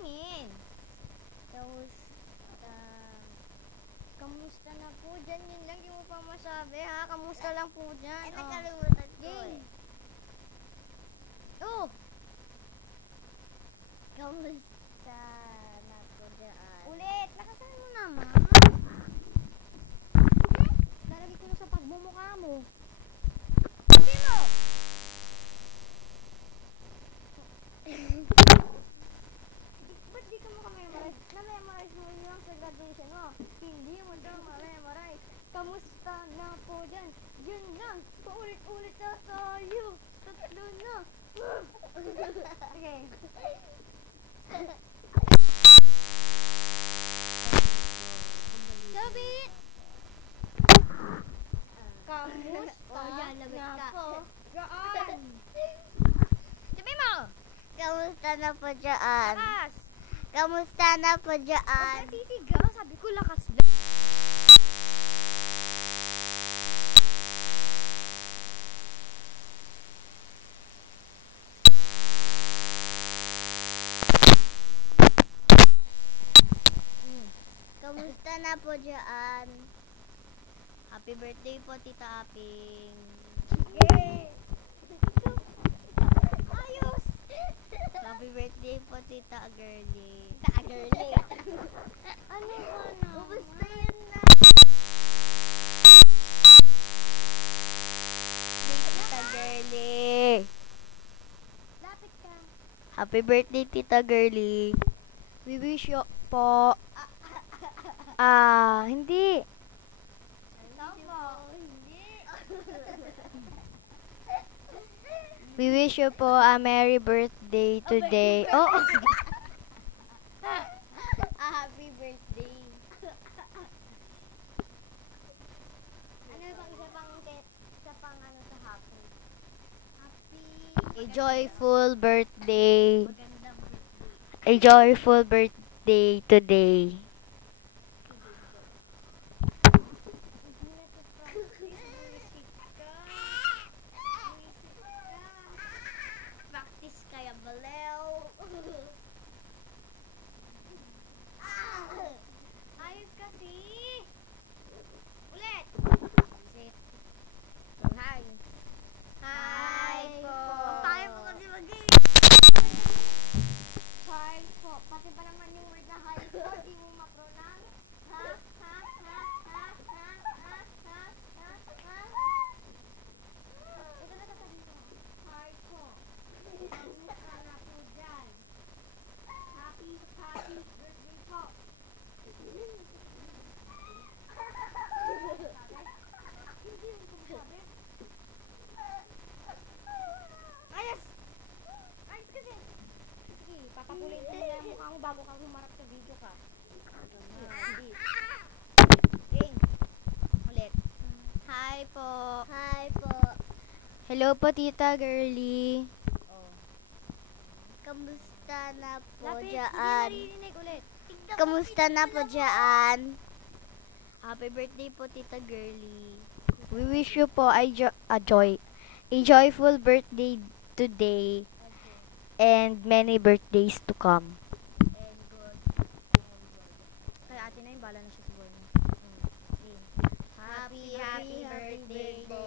patingin. Kamusta na po dyan? Yun lang, di mo pa masabi ha? Kamusta lang po dyan? Nakalimutan ko Game. eh. Oh! Kamusta na po dyan? Ulit! Lakasan mo naman. Lalagay ko na sa pagmumukha mo. Sabi mo! Ba't di ka makamemorize? Na-memorize mo yung sa graduation mo. Hindi mo daw ma-memorize. Kamusta na po dyan? Yun lang. Paulit-ulit na tayo. Tatlo na. Okay. Sabi! Kamusta na po dyan? Sabi mo! Kamusta na po dyan? Lakas! Kamusta na po Huwag dyan? ka sisigaw. Sabi ko lakas lang. Kamusta na po dyan? Happy birthday po, Tita Aping. Sige! Ayos! Happy birthday po, Tita Girlie. Tita Girlie. Ano ba na? Kumusta yun na? Tita Girlie. Lapit ka. Happy birthday, Tita Girlie. We wish you po. Hindi. Hindi. We wish you po a merry birthday today. Oh! Happy birthday. Ano bang isa pang ano sa happy? Happy. A joyful birthday. Magandang birthday. A joyful birthday today. Practice kaya balew. Ayos kasi. Ulit. Sit. Hi. Hi po. Tayo po kasi mag-game. Hi po. Pati pa naman yung word na hi po, di mo ma-pronounce. Ha? Ha? Ha? Ha? Ha? Ha? Ha? Ha? Ha? Ito na sasabihin ko. Hi po. Kamusta na po dyan? Happy birthday po. Hindi yung sinasabi. Ayos! Ayos kasi! Sige, papakulit ko na yung mukha mo bago ka humarap sa video ka. Hindi. Game. Ulit. Hi po. Hi po. Hello po, Tita Girlie. Kamusta na po Lapit, hindi dyan? naririnig ulit. Kamusta na po dyan? Happy birthday po, Tita Girlie. We wish you po a joyful birthday today and many birthdays to come. And good. Kaya ate na yung bala na siya sa buhay niya. Happy birthday po.